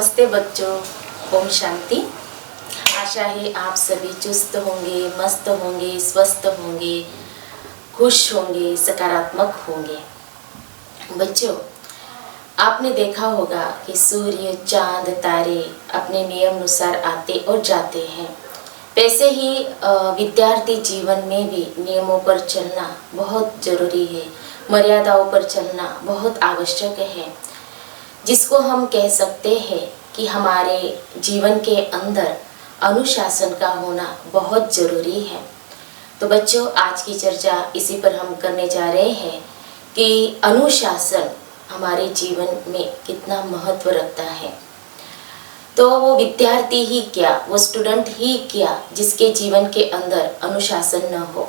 नमस्ते बच्चों, ओम शांति। आशा है आप सभी चुस्त होंगे, मस्त होंगे, स्वस्थ होंगे, खुश होंगे, सकारात्मक होंगे। बच्चों, आपने देखा होगा कि सूर्य, चांद, तारे अपने नियम अनुसार आते और जाते हैं। वैसे ही विद्यार्थी जीवन में भी नियमों पर चलना बहुत जरूरी है, मर्यादाओं पर चलना बहुत आवश्यक है, जिसको हम कह सकते हैं कि हमारे जीवन के अंदर अनुशासन का होना बहुत ज़रूरी है। तो बच्चों, आज की चर्चा इसी पर हम करने जा रहे हैं कि अनुशासन हमारे जीवन में कितना महत्व रखता है। तो वो विद्यार्थी ही क्या, वो स्टूडेंट ही क्या जिसके जीवन के अंदर अनुशासन न हो।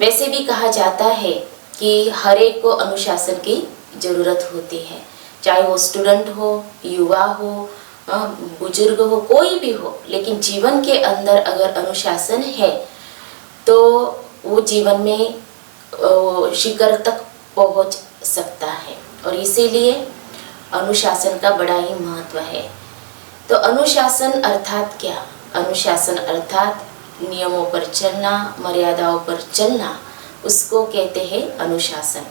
वैसे भी कहा जाता है कि हर एक को अनुशासन की ज़रूरत होती है, चाहे वो स्टूडेंट हो, युवा हो, बुजुर्ग हो, कोई भी हो, लेकिन जीवन के अंदर अगर अनुशासन है तो वो जीवन में शिखर तक पहुंच सकता है। और इसीलिए अनुशासन का बड़ा ही महत्व है। तो अनुशासन अर्थात क्या? अनुशासन अर्थात नियमों पर चलना, मर्यादाओं पर चलना, उसको कहते हैं अनुशासन।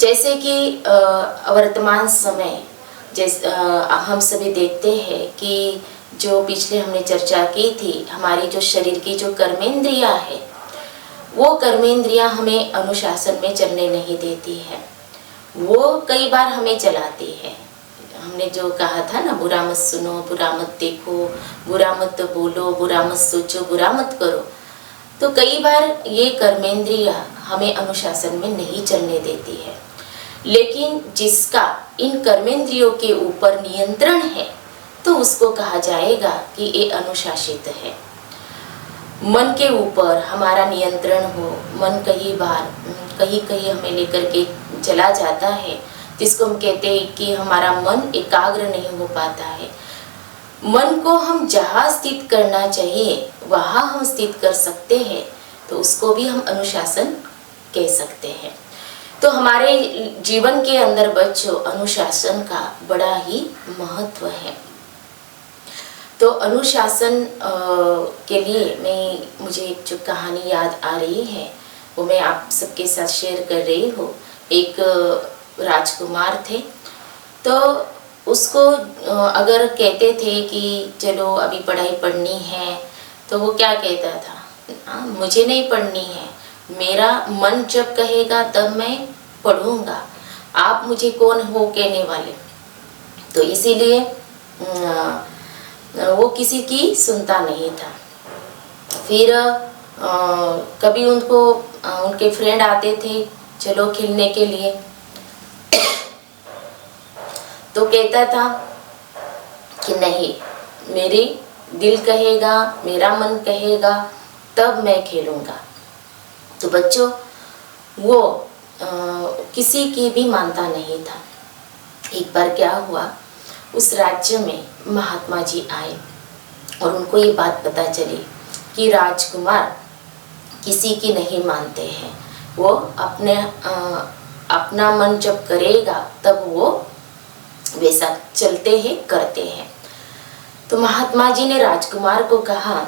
जैसे कि वर्तमान समय हम सभी देखते हैं कि जो पिछले हमने चर्चा की थी, हमारी जो शरीर की जो कर्मेंद्रियां है, वो कर्मेंद्रियां हमें अनुशासन में चलने नहीं देती है। वो कई बार हमें चलाती है। हमने जो कहा था ना, बुरा मत सुनो, बुरा मत देखो, बुरा मत बोलो, बुरा मत सोचो, बुरा मत करो। तो कई बार ये कर्मेंद्रियां हमें अनुशासन में नहीं चलने देती है। लेकिन जिसका इन कर्मेंद्रियों के ऊपर नियंत्रण है, तो उसको कहा जाएगा कि ये अनुशासित है। मन के ऊपर हमारा नियंत्रण हो, मन कई बार कहीं कहीं हमें लेकर के चला जाता है, जिसको हम कहते हैं कि हमारा मन एकाग्र नहीं हो पाता है। मन को हम जहाँ स्थित करना चाहिए वहाँ हम स्थित कर सकते हैं, तो उसको भी हम अनुशासन कह सकते हैं। तो हमारे जीवन के अंदर बच्चों, अनुशासन का बड़ा ही महत्व है। तो अनुशासन के लिए मुझे एक जो कहानी याद आ रही है, वो मैं आप सबके साथ शेयर कर रही हूँ। एक राजकुमार थे, तो उसको अगर कहते थे कि चलो अभी पढ़ाई पढ़नी है, तो वो क्या कहता था, मुझे नहीं पढ़नी है, मेरा मन जब कहेगा तब मैं पढ़ूंगा, आप मुझे कौन हो कहने वाले। तो इसीलिए वो किसी की सुनता नहीं था। फिर कभी उनके फ्रेंड आते थे चलो खेलने के लिए, तो कहता था कि नहीं, मेरी दिल कहेगा, मेरा मन कहेगा, तब मैं खेलूंगा। तो बच्चों, वो किसी की भी मानता नहीं था। एक बार क्या हुआ, उस राज्य में महात्मा जी आए और उनको ये बात पता चली कि राजकुमार किसी की नहीं मानते हैं। वो अपना मन जब करेगा तब वो वैसा चलते हैं, करते हैं। तो महात्मा जी ने राजकुमार को कहा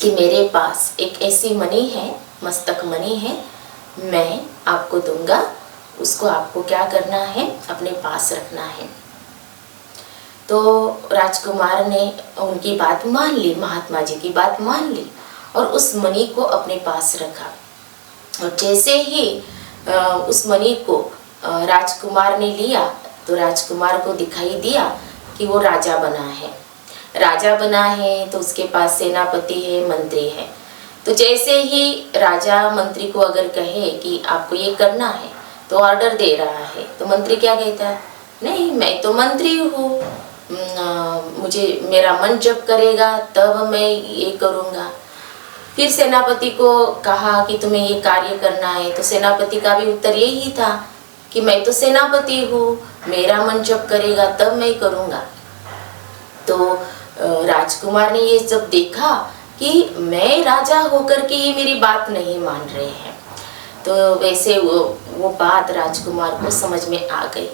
कि मेरे पास एक ऐसी मणि है, मस्तक मणि है, मैं आपको दूंगा, उसको आपको क्या करना है, अपने पास रखना है। तो राजकुमार ने उनकी बात मान ली, महात्मा जी की बात मान ली और उस मणि को अपने पास रखा। और जैसे ही उस मणि को राजकुमार ने लिया, तो राजकुमार को दिखाई दिया कि वो राजा बना है। राजा बना है तो उसके पास सेनापति है, मंत्री है। तो जैसे ही राजा मंत्री को अगर कहे कि आपको ये करना है, तो ऑर्डर दे रहा है, तो मंत्री क्या कहता है, नहीं, मैं तो मंत्री हूँ, मुझे मेरा मन जब करेगा तब मैं ये करूँगा। फिर सेनापति को कहा कि तुम्हें ये कार्य करना है, तो सेनापति का भी उत्तर यही था कि मैं तो सेनापति हूँ, मेरा मन जब करेगा तब मैं करूँगा। तो राजकुमार ने ये सब देखा कि मैं राजा होकर के ये मेरी बात नहीं मान रहे हैं। तो वैसे वो बात राजकुमार को समझ में आ गई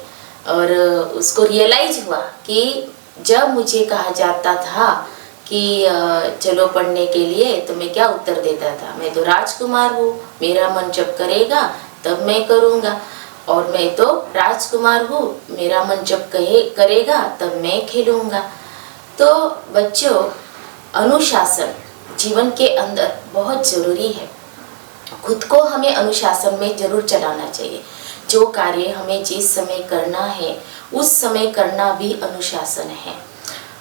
और उसको रियलाइज हुआ कि जब मुझे कहा जाता था कि चलो पढ़ने के लिए, तो मैं क्या उत्तर देता था, मैं तो राजकुमार हूँ, मेरा मन जब करेगा तब मैं करूँगा, और मैं तो राजकुमार हूँ, मेरा मन जब करेगा तब मैं खेलूँगा। तो बच्चों, अनुशासन जीवन के अंदर बहुत ज़रूरी है। खुद को हमें अनुशासन में जरूर चलाना चाहिए। जो कार्य हमें जिस समय करना है उस समय करना भी अनुशासन है।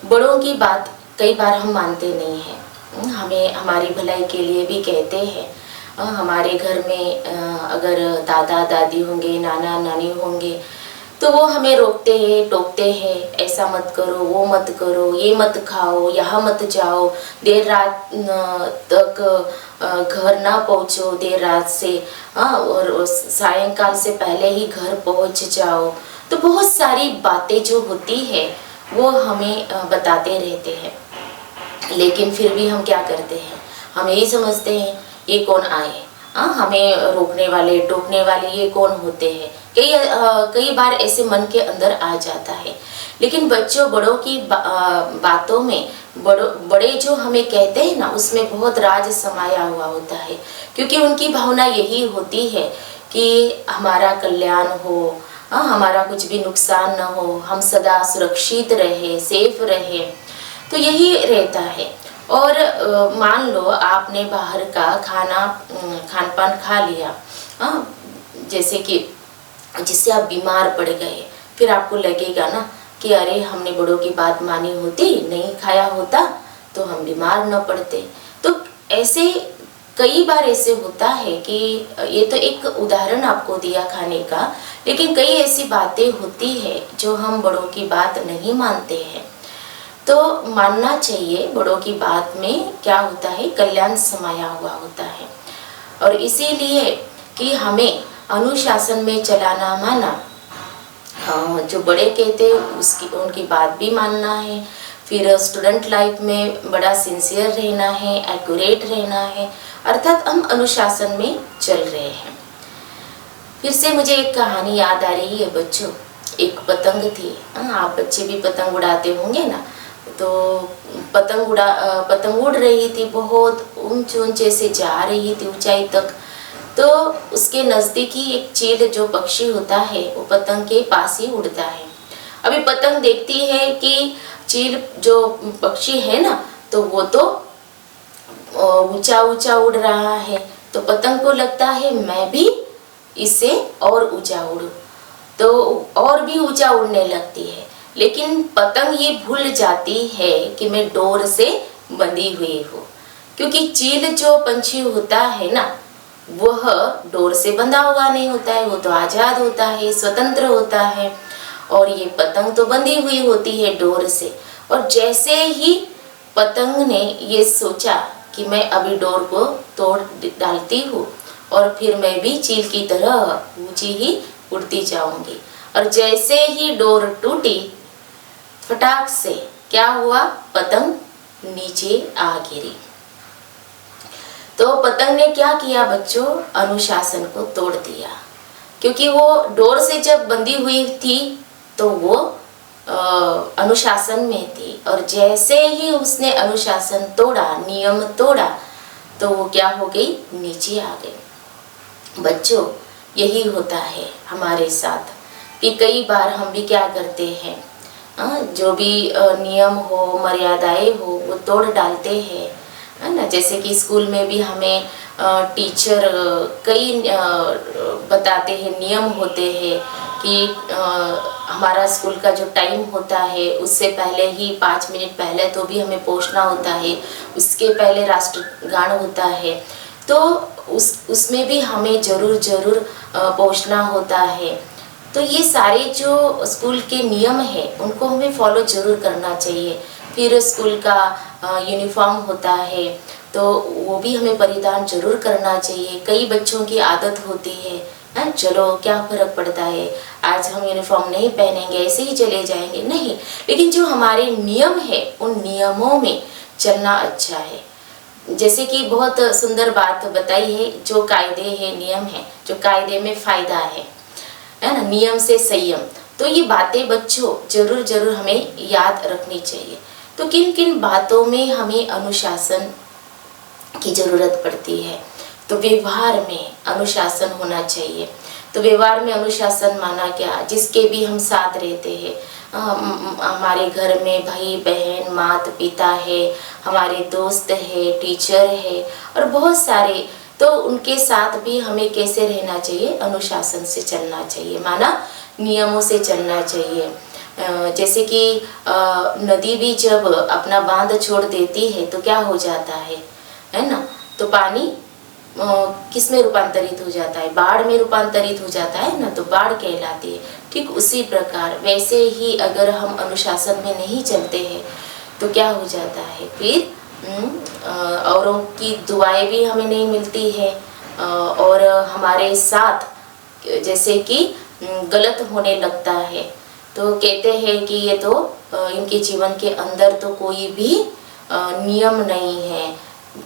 बड़ों की बात कई बार हम मानते नहीं हैं, हमें हमारी भलाई के लिए भी कहते हैं। हमारे घर में अगर दादा दादी होंगे, नाना नानी होंगे, तो वो हमें रोकते हैं, टोकते हैं, ऐसा मत करो, वो मत करो, ये मत खाओ, यहाँ मत जाओ, देर रात तक घर ना पहुँचो, देर रात से और सायंकाल से पहले ही घर पहुँच जाओ। तो बहुत सारी बातें जो होती है वो हमें बताते रहते हैं, लेकिन फिर भी हम क्या करते हैं, हम यही समझते हैं ये कौन आए, हमें रोकने वाले टोकने वाले ये कौन होते हैं। कई बार ऐसे मन के अंदर आ जाता है। लेकिन बच्चों, बड़ों की बातों में बड़े जो हमें कहते हैं ना, उसमें बहुत राज समाया हुआ होता है, क्योंकि उनकी भावना यही होती है कि हमारा कल्याण हो, हमारा कुछ भी नुकसान न हो, हम सदा सुरक्षित रहे, सेफ रहे, तो यही रहता है। और मान लो आपने बाहर का खान पान खा लिया, जैसे कि जिससे आप बीमार पड़ गए, फिर आपको लगेगा ना कि अरे हमने बड़ों की बात मानी होती, नहीं खाया होता तो हम बीमार न पड़ते। तो ऐसे कई बार ऐसे होता है कि ये तो एक उदाहरण आपको दिया खाने का, लेकिन कई ऐसी बातें होती है जो हम बड़ों की बात नहीं मानते हैं। तो मानना चाहिए, बड़ों की बात में क्या होता है, कल्याण समाया हुआ होता है। और इसीलिए कि हमें अनुशासन में चलाना माना, जो बड़े कहते उसकी उनकी बात भी मानना है। फिर स्टूडेंट लाइफ में बड़ा सिंसियर रहना है, एक्यूरेट रहना है, अर्थात हम अनुशासन में चल रहे हैं। फिर से मुझे एक कहानी याद आ रही है बच्चों। एक पतंग थी, आप बच्चे भी पतंग उड़ाते होंगे ना, तो पतंग उड़ रही थी, बहुत ऊंचे ऊंचे से जा रही थी, ऊंचाई तक। तो उसके नज़दीकी एक चील जो पक्षी होता है वो पतंग के पास ही उड़ता है। अभी पतंग देखती है कि चील जो पक्षी है ना, तो वो तो ऊंचा ऊंचा उड़ रहा है, तो पतंग को लगता है मैं भी इससे और ऊंचा उड़ूं, तो और भी ऊंचा उड़ने लगती है। लेकिन पतंग ये भूल जाती है कि मैं डोर से बंधी हुई हूँ, क्योंकि चील जो पंछी होता है ना, वह डोर से बंधा हुआ नहीं होता है, वो तो आजाद होता है, स्वतंत्र होता है, और ये पतंग तो बंधी हुई होती है डोर से। और जैसे ही पतंग ने ये सोचा कि मैं अभी डोर को तोड़ डालती हूँ और फिर मैं भी चील की तरह ऊंची ही उड़ती जाऊंगी, और जैसे ही डोर टूटी, फटाक से क्या हुआ, पतंग नीचे आ गिरी। तो पतंग ने क्या किया बच्चों, अनुशासन को तोड़ दिया, क्योंकि वो डोर से जब बंधी हुई थी तो वो अनुशासन में थी, और जैसे ही उसने अनुशासन तोड़ा, नियम तोड़ा, तो वो क्या हो गई, नीचे आ गई। बच्चों, यही होता है हमारे साथ कि कई बार हम भी क्या करते हैं, जो भी नियम हो, मर्यादाएं हो, वो तोड़ डालते हैं, है ना। जैसे कि स्कूल में भी हमें टीचर कई बताते हैं, नियम होते हैं कि हमारा स्कूल का जो टाइम होता है उससे पहले ही 5 मिनट पहले तो भी हमें पहुंचना होता है, उसके पहले राष्ट्रगान होता है, तो उसमें भी हमें ज़रूर पहुंचना होता है। तो ये सारे जो स्कूल के नियम है उनको हमें फॉलो ज़रूर करना चाहिए। फिर स्कूल का यूनिफॉर्म होता है तो वो भी हमें परिधान जरूर करना चाहिए। कई बच्चों की आदत होती है चलो क्या फर्क पड़ता है, आज हम यूनिफॉर्म नहीं पहनेंगे, ऐसे ही चले जाएंगे, नहीं। लेकिन जो हमारे नियम है उन नियमों में चलना अच्छा है। जैसे कि बहुत सुंदर बात बताई है, जो कायदे है, नियम है, जो कायदे में फायदा है ना, नियम से संयम। तो ये बातें बच्चों जरूर जरूर हमें याद रखनी चाहिए। तो किन किन बातों में हमें अनुशासन की ज़रूरत पड़ती है? तो व्यवहार में अनुशासन होना चाहिए। तो व्यवहार में अनुशासन माना क्या, जिसके भी हम साथ रहते हैं, हमारे घर में भाई बहन माता पिता है, हमारे दोस्त है, टीचर है और बहुत सारे, तो उनके साथ भी हमें कैसे रहना चाहिए? अनुशासन से चलना चाहिए, माना नियमों से चलना चाहिए। जैसे कि नदी भी जब अपना बांध छोड़ देती है तो क्या हो जाता है ना? तो पानी किस में रूपांतरित हो जाता है? बाढ़ में रूपांतरित हो जाता है ना, तो बाढ़ कहलाती है। ठीक उसी प्रकार वैसे ही अगर हम अनुशासन में नहीं चलते हैं तो क्या हो जाता है? फिर औरों की दुआएं भी हमें नहीं मिलती है और हमारे साथ जैसे कि गलत होने लगता है। तो कहते हैं कि ये तो इनके जीवन के अंदर तो कोई भी नियम नहीं है,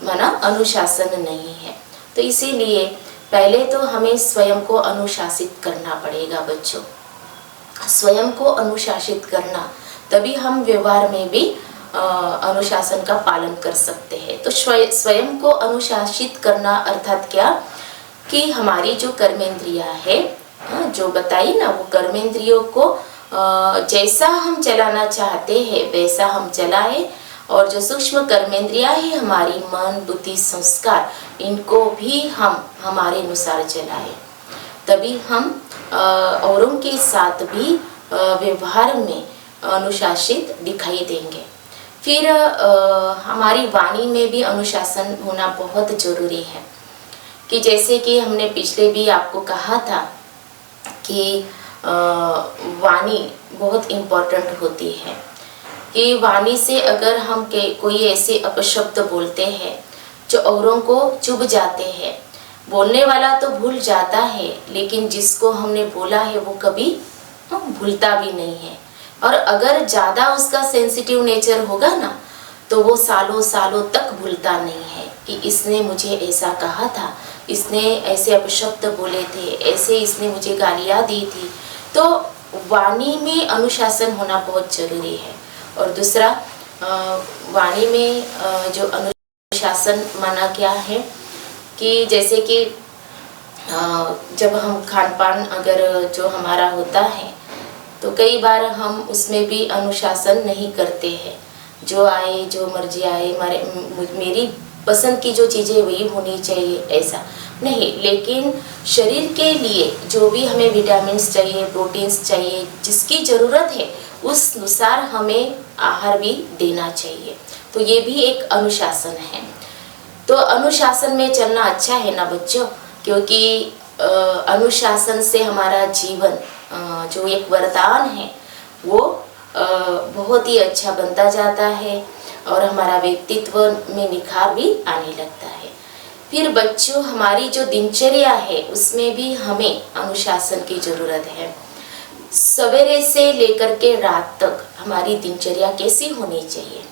माना अनुशासन नहीं है। तो इसीलिए पहले तो हमें स्वयं को अनुशासित करना पड़ेगा बच्चों। स्वयं को अनुशासित करना, तभी हम व्यवहार में भी अनुशासन का पालन कर सकते हैं। तो स्वयं को अनुशासित करना अर्थात क्या, कि हमारी जो कर्मेंद्रियां है, जो बताई ना, वो कर्मेंद्रियों को जैसा हम चलाना चाहते हैं वैसा हम चलाए, और जो सूक्ष्म कर्मेंद्रियां है हमारी मन बुद्धि संस्कार, इनको भी हम हमारे अनुसार चलाए, तभी हम औरों के साथ भी व्यवहार में अनुशासित दिखाई देंगे। फिर हमारी वाणी में भी अनुशासन होना बहुत जरूरी है, कि जैसे कि हमने पिछले भी आपको कहा था कि वाणी बहुत इम्पोर्टेंट होती है, कि वाणी से अगर हम कोई ऐसे अपशब्द बोलते हैं जो औरों को चुभ जाते हैं, बोलने वाला तो भूल जाता है लेकिन जिसको हमने बोला है वो कभी भूलता भी नहीं है। और अगर ज़्यादा उसका सेंसिटिव नेचर होगा ना, तो वो सालों सालों तक भूलता नहीं है कि इसने मुझे ऐसा कहा था, इसने ऐसे अपशब्द बोले थे, ऐसे इसने मुझे गालियाँ दी थी। तो वाणी में अनुशासन होना बहुत जरूरी है। और दूसरा, वाणी में जो अनुशासन माना क्या है, कि जैसे कि जब हम खान पान अगर जो हमारा होता है तो कई बार हम उसमें भी अनुशासन नहीं करते हैं। जो आए जो मर्जी आए, मेरी पसंद की जो चीज़ें वही होनी चाहिए ऐसा नहीं, लेकिन शरीर के लिए जो भी हमें विटामिन्स चाहिए, प्रोटीन्स चाहिए, जिसकी ज़रूरत है उस अनुसार हमें आहार भी देना चाहिए। तो ये भी एक अनुशासन है। तो अनुशासन में चलना अच्छा है ना बच्चों, क्योंकि अनुशासन से हमारा जीवन जो एक वरदान है वो बहुत ही अच्छा बनता जाता है और हमारा व्यक्तित्व में निखार भी आने लगता है। फिर बच्चों, हमारी जो दिनचर्या है उसमें भी हमें अनुशासन की ज़रूरत है। सवेरे से लेकर के रात तक हमारी दिनचर्या कैसी होनी चाहिए,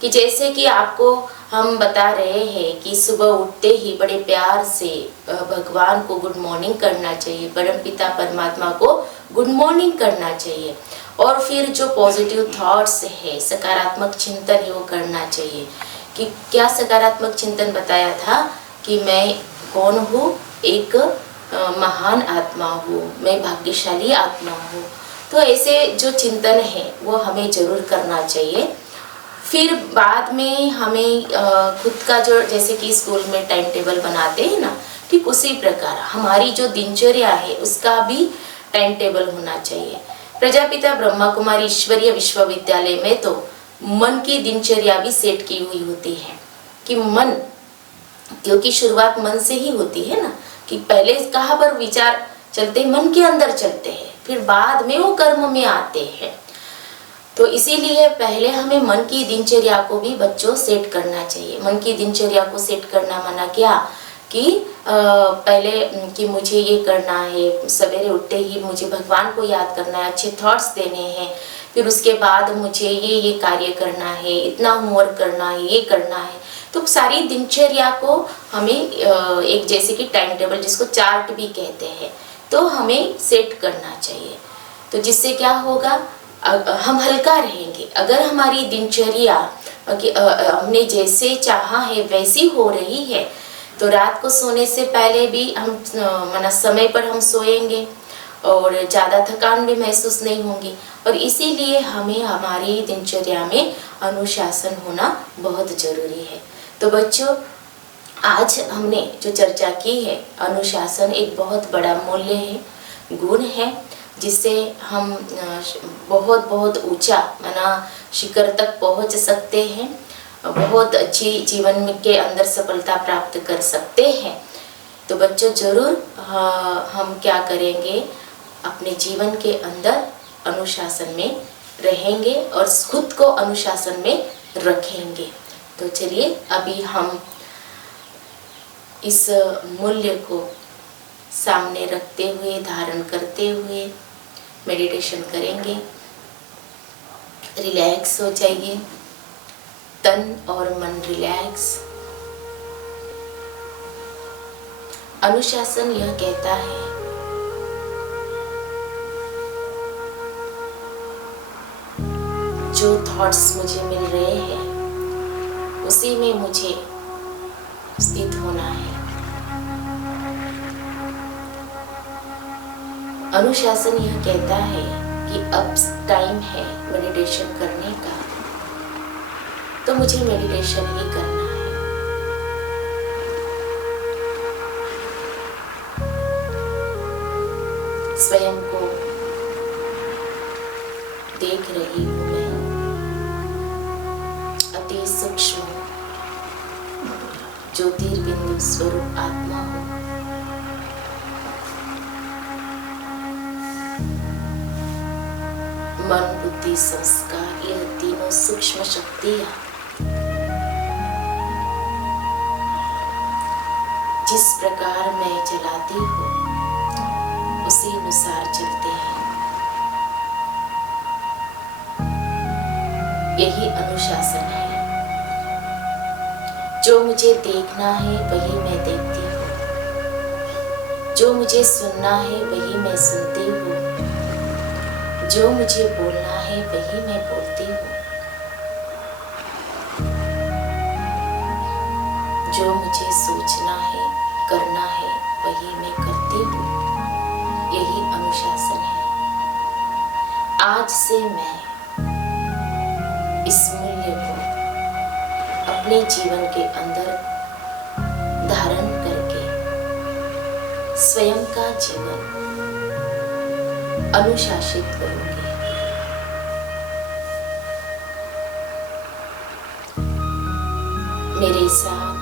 कि जैसे कि आपको हम बता रहे हैं कि सुबह उठते ही बड़े प्यार से भगवान को गुड मॉर्निंग करना चाहिए, परमपिता परमात्मा को गुड मॉर्निंग करना चाहिए, और फिर जो पॉजिटिव थॉट्स है, सकारात्मक चिंतन है वो करना चाहिए। कि क्या सकारात्मक चिंतन बताया था कि मैं कौन हूँ, एक महान आत्मा हूँ, मैं भाग्यशाली आत्मा हूँ। तो ऐसे जो चिंतन है वो हमें जरूर करना चाहिए। फिर बाद में हमें खुद का जो, जैसे कि स्कूल में टाइम टेबल बनाते हैं ना, ठीक उसी प्रकार हमारी जो दिनचर्या है उसका भी टाइम टेबल होना चाहिए। प्रजापिता ब्रह्मा कुमारी ईश्वरीय विश्वविद्यालय में तो मन की दिनचर्या भी सेट की हुई होती है, कि मन, क्योंकि शुरुआत मन से ही होती है ना, कि पहले कहाँ पर विचार चलते, मन के अंदर चलते हैं, फिर बाद में वो कर्म में आते हैं। तो इसीलिए पहले हमें मन की दिनचर्या को भी बच्चों सेट करना चाहिए। मन की दिनचर्या को सेट करना माना क्या, कि पहले कि मुझे ये करना है, सवेरे उठते ही मुझे भगवान को याद करना है, अच्छे थॉट्स देने हैं, फिर उसके बाद मुझे ये कार्य करना है, इतना होमवर्क करना है, ये करना है। तो सारी दिनचर्या को हमें एक जैसे कि टाइम टेबल, जिसको चार्ट भी कहते हैं, तो हमें सेट करना चाहिए। तो जिससे क्या होगा, हम हल्का रहेंगे। अगर हमारी दिनचर्या हमने जैसे चाहा है वैसी हो रही है, तो रात को सोने से पहले भी हम माना समय पर हम सोएंगे और ज़्यादा थकान भी महसूस नहीं होगी। और इसीलिए हमें हमारी दिनचर्या में अनुशासन होना बहुत ज़रूरी है। तो बच्चों, आज हमने जो चर्चा की है, अनुशासन एक बहुत बड़ा मूल्य है, गुण है, जिससे हम बहुत बहुत ऊंचा माना शिखर तक पहुंच सकते हैं, बहुत अच्छी जीवन के अंदर सफलता प्राप्त कर सकते हैं। तो बच्चों, ज़रूर हम क्या करेंगे, अपने जीवन के अंदर अनुशासन में रहेंगे और खुद को अनुशासन में रखेंगे। तो चलिए अभी हम इस मूल्य को सामने रखते हुए, धारण करते हुए मेडिटेशन करेंगे। रिलैक्स हो जाइए, तन और मन रिलैक्स। अनुशासन यह कहता है जो थॉट्स मुझे मिल रहे हैं उसी में मुझे स्थित होना है। अनुशासन यह कहता है कि अब टाइम है मेडिटेशन करने का, तो मुझे मेडिटेशन ही करना है। स्वयं को देख रही हूँ मैं, अति सूक्ष्म ज्योतिर्बिंदु स्वरूप आत्मा हूँ। मन, बुद्धि, संस्कार, यह तीनों सूक्ष्म शक्तियाँ जिस प्रकार मैं चलाती हूँ उसी अनुसार चलते हैं। यही अनुशासन है। जो मुझे देखना है वही मैं देखती हूँ, जो मुझे सुनना है वही मैं सुनती हूँ, जो मुझे बोलना है वही मैं बोलती हूँ, जो मुझे सोचना है, करना है वही मैं करती हूँ। यही अनुशासन है। आज से मैं इस मूल्य को अपने जीवन के अंदर धारण करके स्वयं का जीवन अनुशासित करूंगी। मेरे साथ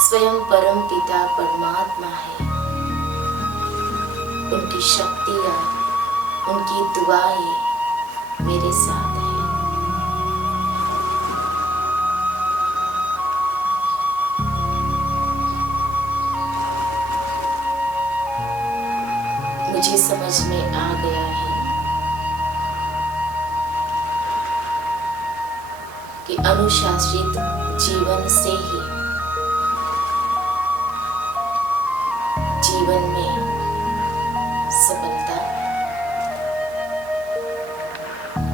स्वयं परम पिता परमात्मा है। उनकी शक्तियाँ, उनकी दुआएं मेरे साथ है। मुझे समझ में आ गया है कि अनुशासित जीवन से ही जीवन में सफलता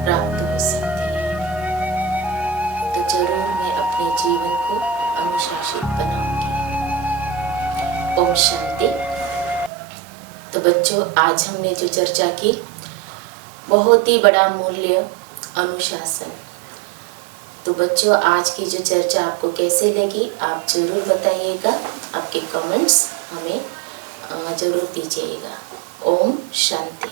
प्राप्त हो सकती है। तो जरूर मैं अपने जीवन को अनुशासित बनाऊंगी। ओम शांति। तो बच्चों, आज हमने जो चर्चा की, बहुत ही बड़ा मूल्य अनुशासन। तो बच्चों, आज की जो चर्चा आपको कैसे लगी आप जरूर बताइएगा। आपके कमेंट्स हमें जरूर दीजिएगा। ओम शांति।